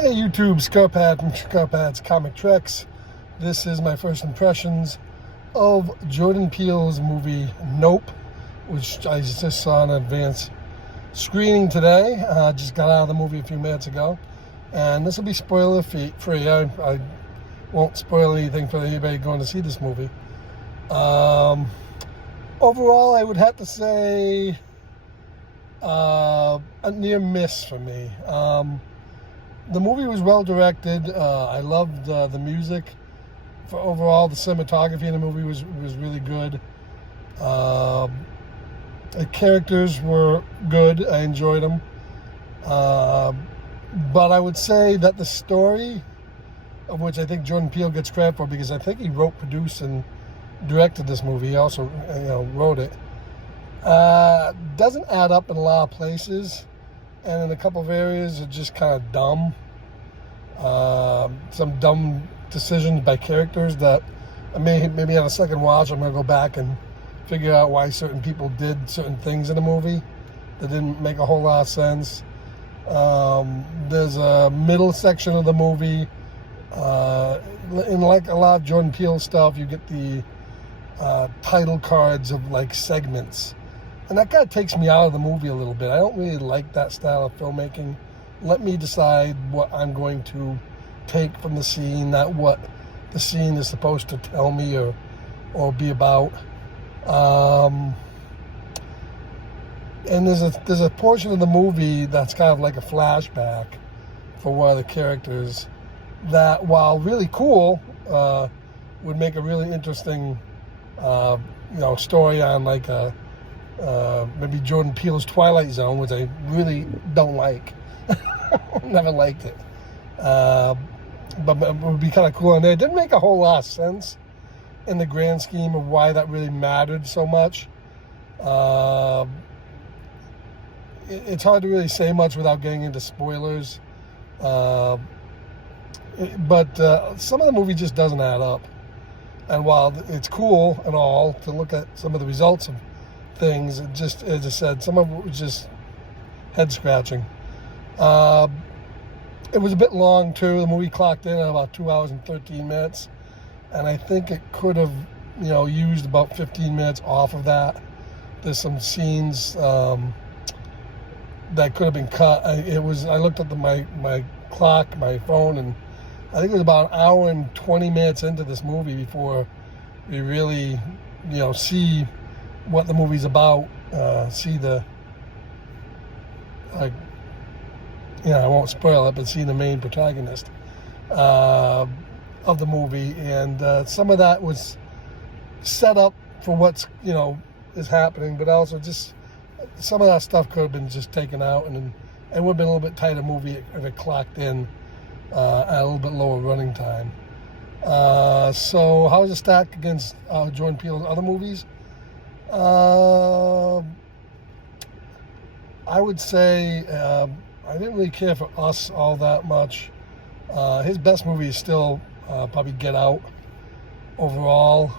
Hey YouTube, Scarpad from Scarpad's Comic Treks. This is my first impressions of Jordan Peele's movie Nope, which I just saw an advance screening today. Just got out of the movie a few minutes ago. And this will be spoiler free. I won't spoil anything for anybody going to see this movie. Overall, I would have to say a near miss for me. The movie was well directed. I loved the music. For overall, the cinematography in the movie was really good. The characters were good. I enjoyed them. But I would say that the story, of which I think Jordan Peele gets credit for, because I think he wrote, produced, and directed this movie. He also, wrote it. Doesn't add up in a lot of places. And in a couple of areas, it's just kind of dumb. Some dumb decisions by characters that maybe on a second watch, I'm going to go back and figure out why certain people did certain things in the movie that didn't make a whole lot of sense. There's a middle section of the movie. In like a lot of Jordan Peele stuff, you get the title cards of like segments. And that kind of takes me out of the movie a little bit. I don't really like that style of filmmaking. Let me decide what I'm going to take from the scene, not what the scene is supposed to tell me or be about. And there's a portion of the movie that's kind of like a flashback for one of the characters that, while really cool, would make a really interesting story on like maybe Jordan Peele's Twilight Zone, which I really don't like. Never liked it. But it would be kind of cool. And it didn't make a whole lot of sense in the grand scheme of why that really mattered so much. It's hard to really say much without getting into spoilers. But some of the movie just doesn't add up. And while it's cool and all to look at some of the results of things, it just, as I said, some of it was just head scratching. It was a bit long too. The movie clocked in at about 2 hours and 13 minutes, and I think it could have, used about 15 minutes off of that. There's some scenes that could have been cut. I looked at my clock, my phone, and I think it was about an hour and 20 minutes into this movie before we really, see what the movie's about, see the, I won't spoil it, but see the main protagonist of the movie. And some of that was set up for what's, is happening, but also just some of that stuff could have been just taken out, and it would have been a little bit tighter movie if it clocked in at a little bit lower running time. So how does it stack against Jordan Peele's other movies? I would say I didn't really care for Us all that much. His best movie is still probably Get Out overall.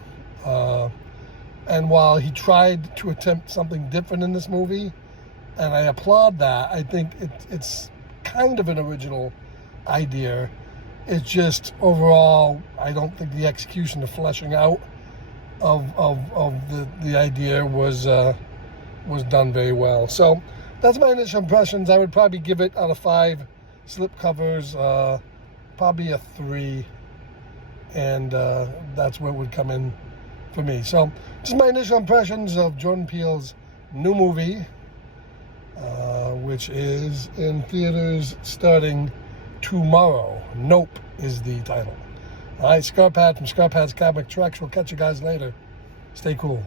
And while he tried to attempt something different in this movie, and I applaud that, I think it's kind of an original idea. It's just overall, I don't think the execution, the fleshing out of the idea was done very well. So that's my initial impressions. I would probably give it, out of 5 slipcovers, probably a 3, and that's where it would come in for me. So just my initial impressions of Jordan Peele's new movie, which is in theaters starting tomorrow. Nope is the title. All right, Scarpad from Scarpad's Comic Treks. We'll catch you guys later. Stay cool.